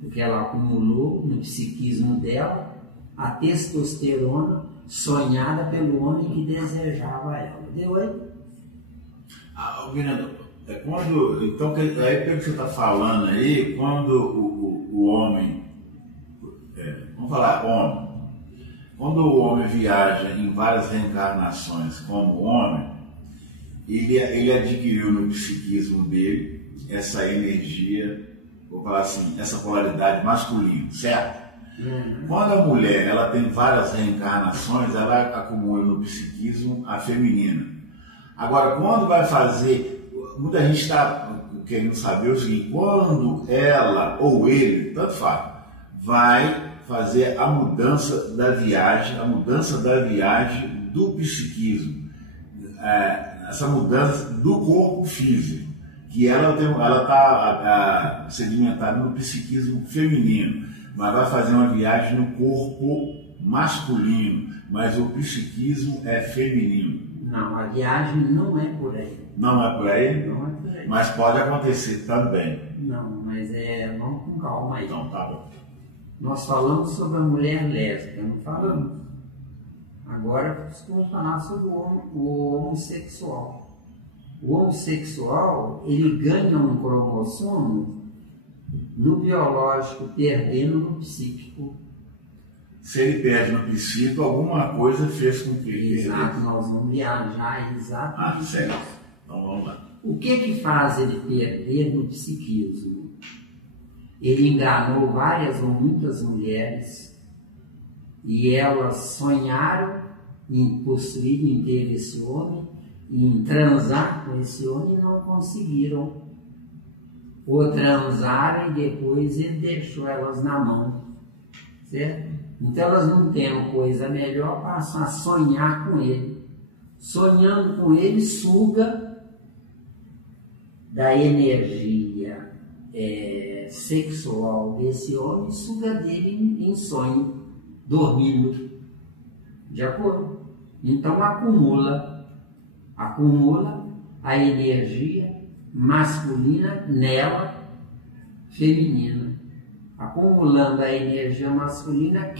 Porque ela acumulou no psiquismo dela a testosterona sonhada pelo homem que desejava ela. Deu aí? Miranda, então, aí pelo que você está falando aí, quando o homem, vamos falar homem, quando o homem viaja em várias reencarnações como homem, ele adquiriu no psiquismo dele essa energia, vou falar assim, essa polaridade masculina, certo? Quando a mulher ela tem várias reencarnações, ela acumula no psiquismo a feminina. Agora, quando vai fazer, muita gente está querendo saber o seguinte, quando ela ou ele, tanto faz, vai fazer a mudança da viagem do psiquismo, essa mudança do corpo físico, que ela está sedimentada no psiquismo feminino, mas vai fazer uma viagem no corpo masculino, mas o psiquismo é feminino. Não, a viagem não é por aí. Não é por aí? Não é por aí. Mas pode acontecer também. Não, mas vamos com calma aí. Então tá bom. Nós falamos sobre a mulher lésbica, não falamos? Agora vamos falar sobre o homossexual. O homossexual, ele ganha um cromossomo no biológico, perdendo no psíquico. Se ele perde no psíquico, alguma coisa fez com que ele... Exato, nós vamos viajar exatamente. Certo. Então vamos lá. O que faz ele perder no psiquismo? Ele enganou várias ou muitas mulheres e elas sonharam em possuir, em ter esse homem, em transar com esse homem e não conseguiram. Ou transaram e depois ele deixou elas na mão, certo? Então elas não tendo coisa melhor, passam a sonhar com ele. Sonhando com ele, suga da energia sexual desse homem, suga dele em sonho, dormindo. De acordo? Então acumula a energia masculina nela, feminina. Acumulando a energia masculina,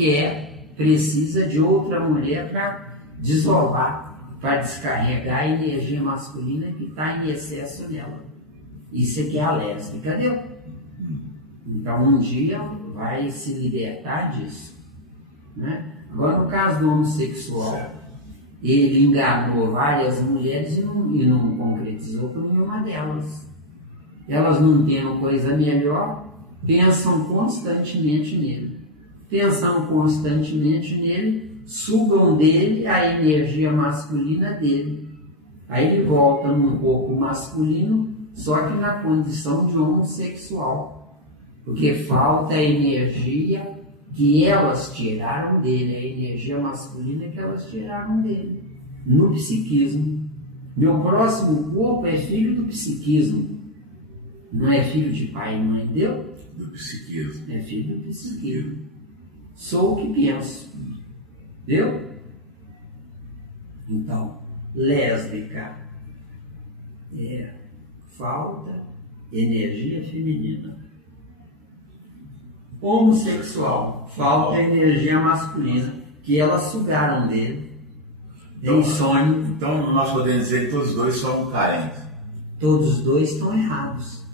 precisa de outra mulher para desovar, para descarregar a energia masculina que está em excesso nela. Isso aqui é a lésbica, entendeu? Então um dia vai se libertar disso, né? Agora no caso do homossexual, ele enganou várias mulheres e não concretizou com nenhuma delas. Elas não tendo coisa melhor, pensam constantemente nele. Pensando constantemente nele, sugam dele a energia masculina dele. Aí ele volta num corpo masculino, só que na condição de homossexual. Porque falta a energia que elas tiraram dele, a energia masculina que elas tiraram dele, no psiquismo. Meu próximo corpo é filho do psiquismo. Não é filho de pai e mãe, deu? Do psiquismo. É filho do psiquismo. Sou o que penso. Deu? Então, lésbica falta energia feminina. Homossexual, falta energia masculina, que elas sugaram dele, em sonho. Então nós podemos dizer que todos os dois são carentes. Todos os dois estão errados.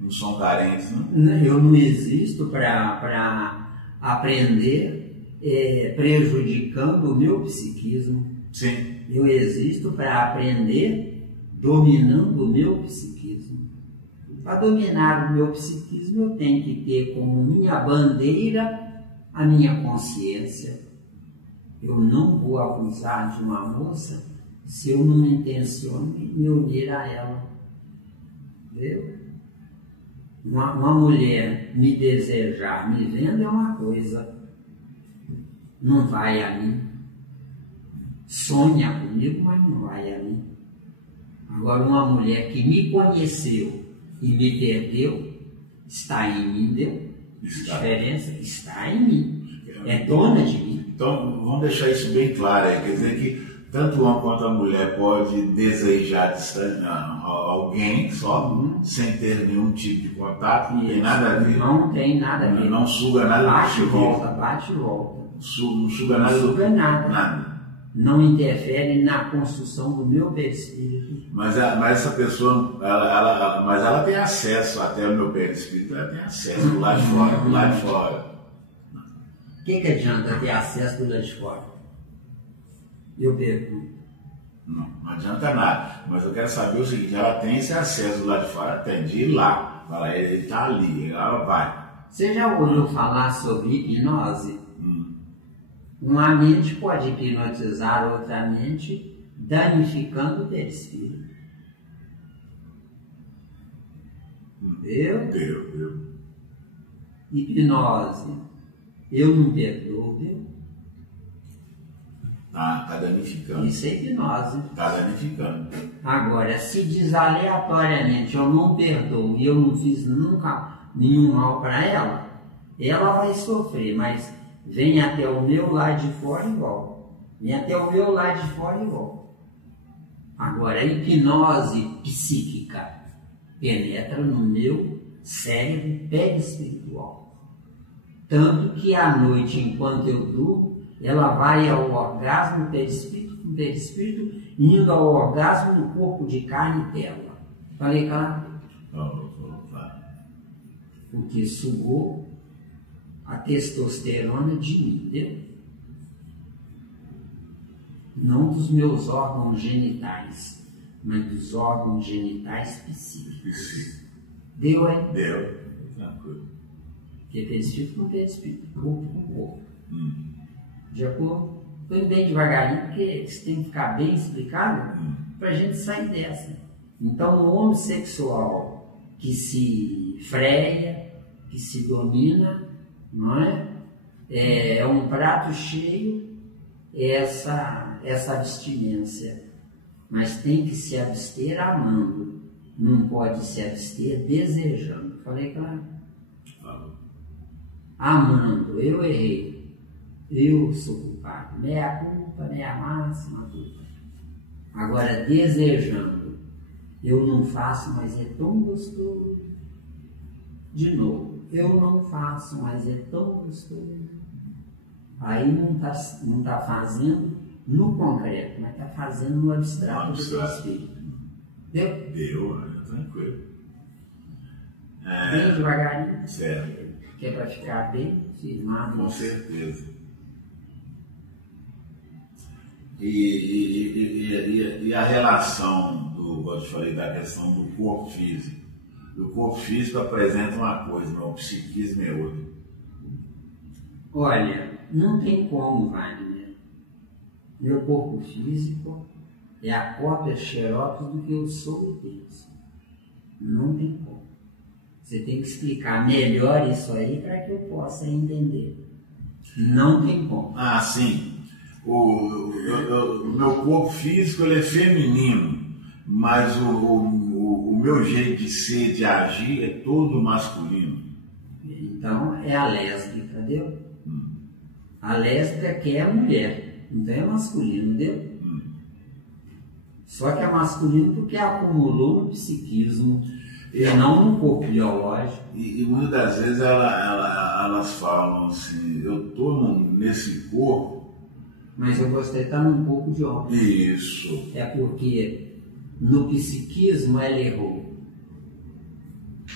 Não são carentes, não? Eu não existo para aprender prejudicando o meu psiquismo. Sim. Eu existo para aprender dominando o meu psiquismo. Para dominar o meu psiquismo, eu tenho que ter como minha bandeira a minha consciência. Eu não vou abusar de uma moça se eu não intenciono me unir a ela. Entendeu? Uma mulher me desejar, me vendo é uma coisa, não vai a mim. Sonha comigo, mas não vai a mim. Agora, uma mulher que me conheceu e me perdeu, está em mim, deu? A diferença está em mim. É dona de mim. Então, vamos deixar isso bem claro aí. Quer dizer que tanto o homem quanto a mulher pode desejar alguém só, sem ter nenhum tipo de contato, não tem nada a ver. Não tem nada a ver. Não suga nada. Bate e volta, bate e volta. Não suga nada. Não suga nada. Não interfere na construção do meu perispírito. Mas essa pessoa, ela tem acesso até o meu perispírito, ela tem acesso do lado de fora, do lado de fora. O que adianta ter acesso do lado de fora? Eu pergunto. Não adianta nada. Mas eu quero saber o seguinte, ela tem esse acesso do lado de fora, tem de ir lá. Fala, ele está ali, ela vai. Você já ouviu falar sobre hipnose? Uma mente pode hipnotizar outra mente, danificando o perispírito. Deu. Hipnose. Eu não perdoo, viu? Tá danificando. Isso é hipnose. Tá danificando. Agora, se diz aleatoriamente, eu não perdoo e eu não fiz nunca nenhum mal para ela, ela vai sofrer, mas vem até o meu lado de fora e volta. Vem até o meu lado de fora e volta. Agora, a hipnose psíquica penetra no meu cérebro perispiritual. Tanto que à noite, enquanto eu durmo, ela vai ao orgasmo perispírito, indo ao orgasmo no corpo de carne dela. Falei claro? Porque sugou a testosterona de mim, entendeu? Não dos meus órgãos genitais, mas dos órgãos genitais psíquicos. Deu, hein? Deu. Tranquilo. Porque perispírito com perispírito, corpo com corpo. De acordo? Estou bem devagarinho, porque isso tem que ficar bem explicado para a gente sair dessa. Então, o homossexual que se freia, que se domina, não é? É um prato cheio essa abstinência. Mas tem que se abster amando. Não pode se abster desejando. Falei claro? Amando, eu errei. Eu sou culpado. Meia culpa, meia máxima culpa. Agora, desejando, eu não faço, mas é tão gostoso. De novo, eu não faço, mas é tão gostoso. Aí não tá fazendo no concreto, mas está fazendo no abstrato do seu espírito. Deu? Deu, tranquilo. Bem devagarinho. Certo. Que é para ficar bem firmado. Com certeza. E a relação eu te falei da questão do corpo físico. O corpo físico apresenta uma coisa, mas o psiquismo é outra. Olha, não tem como, Wagner. Meu corpo físico é a cópia xerox do que eu sou e penso. Não tem como. Você tem que explicar melhor isso aí para que eu possa entender. Não tem como. Ah, sim. O meu corpo físico ele é feminino, mas o meu jeito de ser, de agir é todo masculino. Então é a lésbica, entendeu? A lésbica que é a mulher, então é masculino, entendeu? Só que é masculino porque acumulou no psiquismo e não no corpo biológico. E muitas das vezes elas falam assim, eu estou nesse corpo, mas eu gostaria de estar num corpo de homem. Isso. É porque no psiquismo ela errou.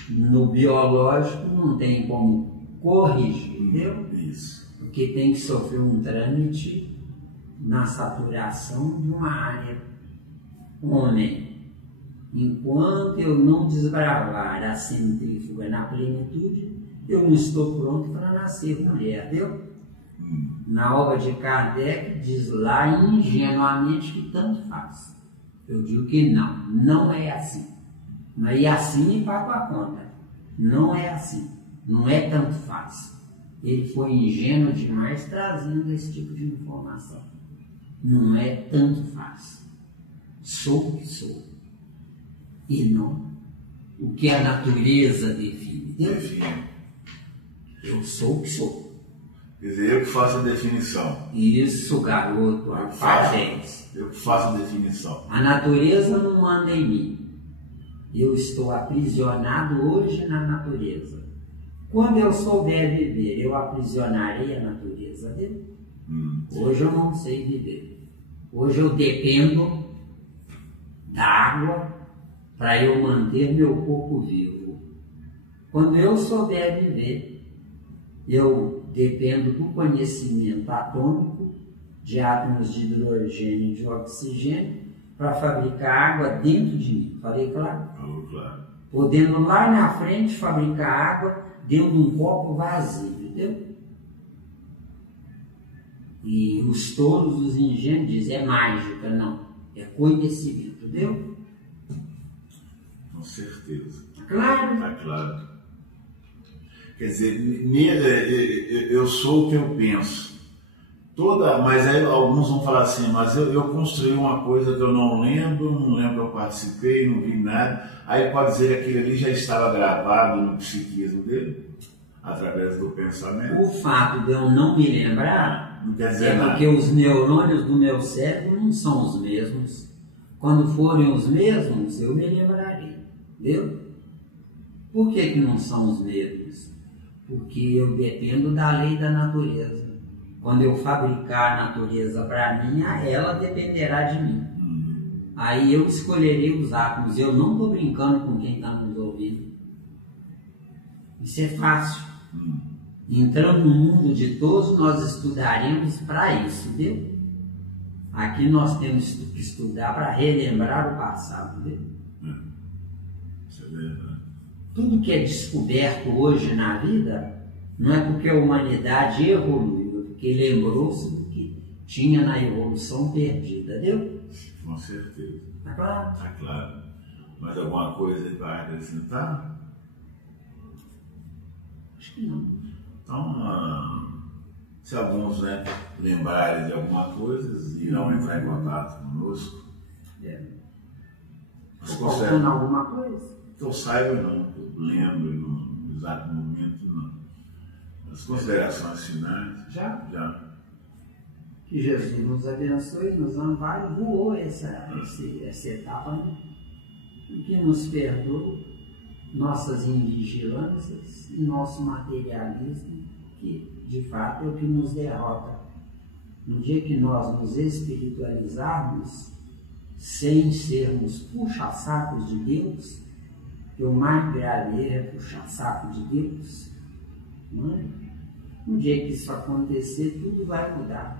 No biológico não tem como corrigir, entendeu? Isso. Porque tem que sofrer um trâmite na saturação de uma área. Homem, enquanto eu não desbravar a centrífuga na plenitude, eu não estou pronto para nascer mulher, entendeu? Na obra de Kardec diz lá ingenuamente que tanto faz. Eu digo que não é assim. Mas e assim e pago a conta. Não é assim. Não é tanto faz. Ele foi ingênuo demais trazendo esse tipo de informação. Não é tanto faz. Sou o que sou. E não o que a natureza define. Define. Eu sou o que sou. Quer dizer, eu que faço a definição. Isso, garoto, parabéns. Eu que faço a definição. A natureza não manda em mim. Eu estou aprisionado hoje na natureza. Quando eu souber viver, eu aprisionarei a natureza dele. Hoje eu não sei viver. Hoje eu dependo da água para eu manter meu corpo vivo. Quando eu souber viver, eu dependo do conhecimento atômico de átomos de hidrogênio e de oxigênio para fabricar água dentro de mim. Falei claro? Falou claro. Podendo lá na frente fabricar água dentro de um copo vazio, entendeu? E os tolos, os ingênuos dizem, é mágica, não. É conhecimento, entendeu? Com certeza. Claro. Está claro. Quer dizer, eu sou o que eu penso. Mas aí alguns vão falar assim, mas eu construí uma coisa que eu não lembro que eu participei, não vi nada. Aí pode dizer que aquilo ali já estava gravado no psiquismo dele? através do pensamento. O fato de eu não me lembrar Não quer dizer é nada. porque os neurônios do meu cérebro não são os mesmos. Quando forem os mesmos, eu me lembrarei. Entendeu? Por que não são os mesmos? Porque eu dependo da lei da natureza. Quando eu fabricar a natureza para mim, ela dependerá de mim. Aí eu escolherei os átomos. Eu não estou brincando com quem está nos ouvindo. Isso é fácil. Entrando no mundo de todos, nós estudaremos para isso, entendeu? Aqui nós temos que estudar para relembrar o passado, entendeu? Isso é verdade. Tudo que é descoberto hoje na vida não é porque a humanidade evoluiu, é porque lembrou-se do que tinha na evolução perdida, entendeu? Com certeza. Tá claro? Está claro. Mas alguma coisa para acrescentar? Acho que não. Então, se alguns lembrarem de alguma coisa, irão entrar em contato conosco. Mas Está faltando alguma coisa? que eu saiba, não. Que eu lembro no exato momento, não. As considerações finais? Já. Que Jesus nos abençoe, nos ampare, voou essa etapa, né? E que nos perdoe nossas invigilâncias e nosso materialismo, que de fato é o que nos derrota. No dia que nós nos espiritualizarmos, sem sermos puxa-sacos de Deus, que o mais grave é puxa-saco de Deus, não é? No dia que isso acontecer, tudo vai mudar.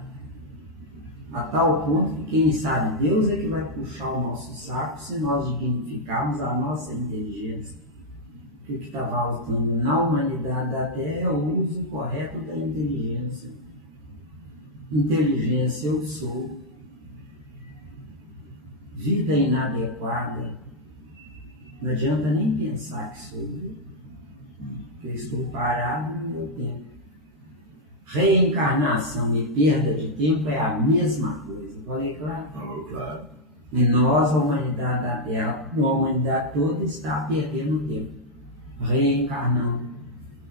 A tal ponto que quem sabe Deus é que vai puxar o nosso saco se nós dignificarmos a nossa inteligência. Porque o que está faltando na humanidade da Terra é o uso correto da inteligência. Inteligência eu sou. Vida inadequada. Não adianta nem pensar que sou eu. Porque eu estou parado no meu tempo. Reencarnação e perda de tempo é a mesma coisa. Falei claro? Falou claro. E nós, a humanidade da Terra, a humanidade toda está perdendo tempo. Reencarnando.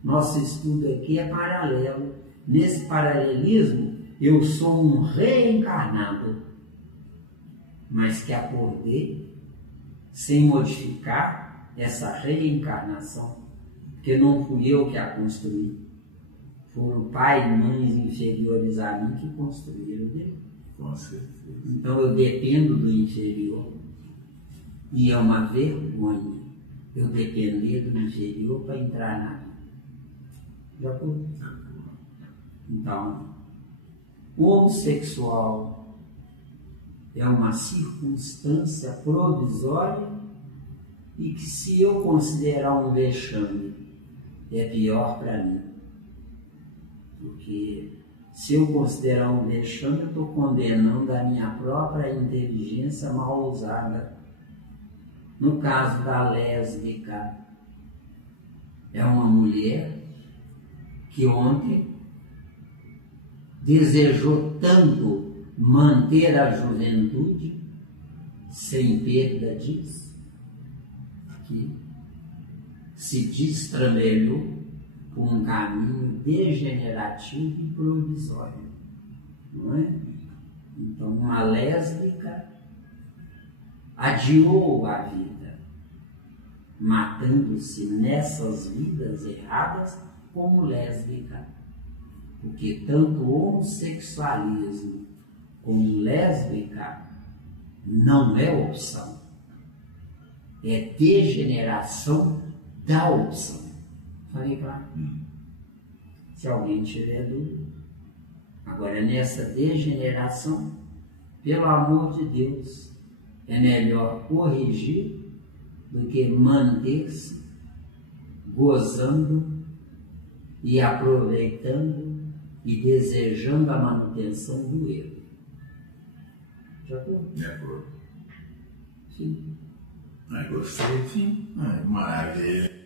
Nosso estudo aqui é paralelo. Nesse paralelismo, eu sou um reencarnado, mas que acordei sem modificar essa reencarnação, porque não fui eu que a construí. Foram pai e mães inferiores a mim que construíram, né? Com certeza. Então eu dependo do inferior. E é uma vergonha eu depender do inferior para entrar na vida. Já foi? Então, o homossexual é uma circunstância provisória e que, se eu considerar um vexame, é pior para mim. Porque se eu considerar um vexame, eu estou condenando a minha própria inteligência mal usada. No caso da lésbica, é uma mulher que ontem desejou tanto manter a juventude sem perda disso, que se destramelhou por um caminho degenerativo e provisório, não é? Então, uma lésbica adiou a vida, matando-se nessas vidas erradas como lésbica, porque tanto o homossexualismo como lésbica não é opção, é degeneração da opção. Falei claro? Se alguém tiver dúvida. Agora, nessa degeneração, pelo amor de Deus, é melhor corrigir do que manter-se gozando e aproveitando e desejando a manutenção do erro. Já foi? Já foi. Sim. Gostei, sim. Maravilha.